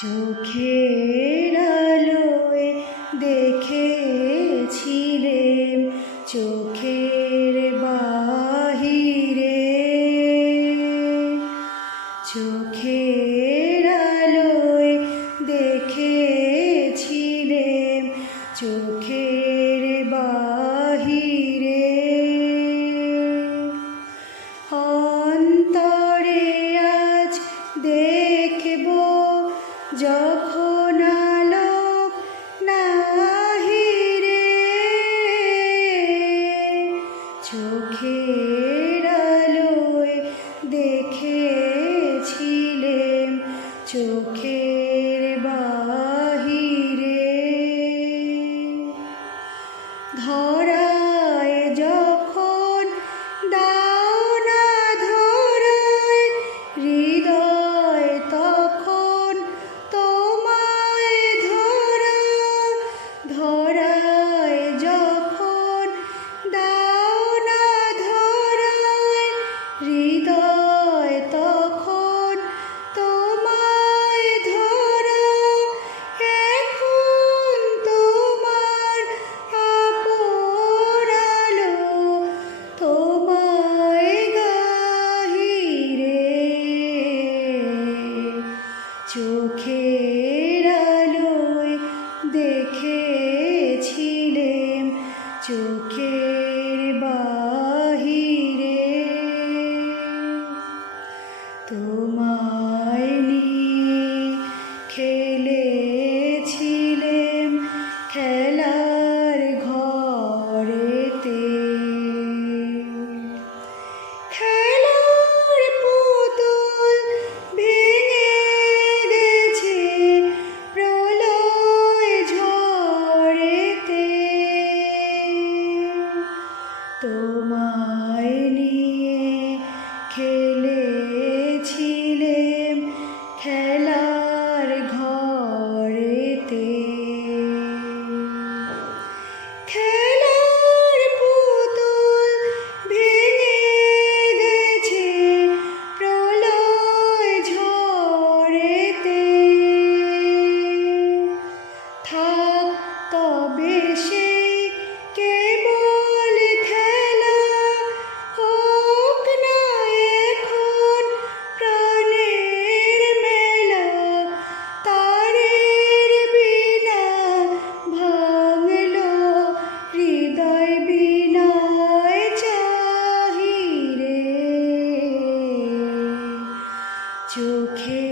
চোখের আলোয় দেখেছিলেম চোখের বাহিরে, চোখের আলোয় দেখেছিলেম চোখের বাহিরে। অন্তরে আজ দেখব যখন আলোক নাহিরে, চোখের আলোয় দেখেছিলেম চোখের বাহিরে। ধরায় যখন দাও না ধরায় হৃদয় তখন তোমায় ধরা, ধরায় যখন দাও না ধরায় হৃদয় তখন তোমায় ধরা। এখন তোমার আপন আলো তোমায় গাহিরে, চোখের আলোয় দেখেছিলেম চোখের বাহিরে। তোমায় নিয়ে খেলেছিলেম খেলার ঘরেতে, খেলার পুতুল ভেঙে গেছে প্রলয় ঝড়েতে। তোমায় নিয়ে খেলেছিলেম খেলার ঘরেতে, খেলার পুতুল ভেঙে গেছে প্রলয় ঝড়েতে। থাক তবে সেই কেবল খেলা, হোক না এখন প্রাণের মেলা। তারের বিনা ভাঙলো হৃদয় বিনায় চাহিরে, চোখে